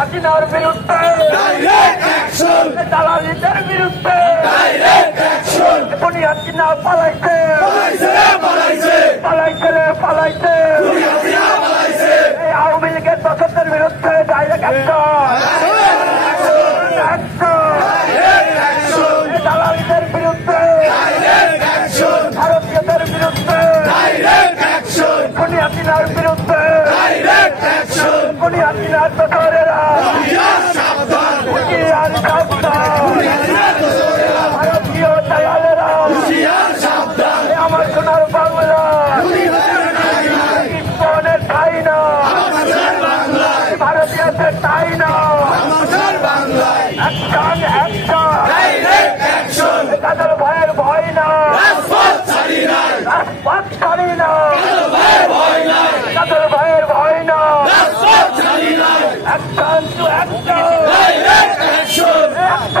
হাসিনার বিরুদ্ধে দালালিদের বিরুদ্ধে হাসিনা পালাইছে পালাইছে আওয়ামী লীগের দশকের বিরুদ্ধে ডাইরেক্ট দালালিদের বিরুদ্ধে ভারতীয়দের বিরুদ্ধে হাসিনার বিরুদ্ধে হাসিনার দোসরেরা ভারতীয় দয়ালেরা আমার সোনার বাংলা ইস্কনের ঠাই না ভারতীয়দের ঠাই না তাদের ভয়ের ভয় না রাজপথ ছাড়ি না তাদের ভয়ের ভয় না action to action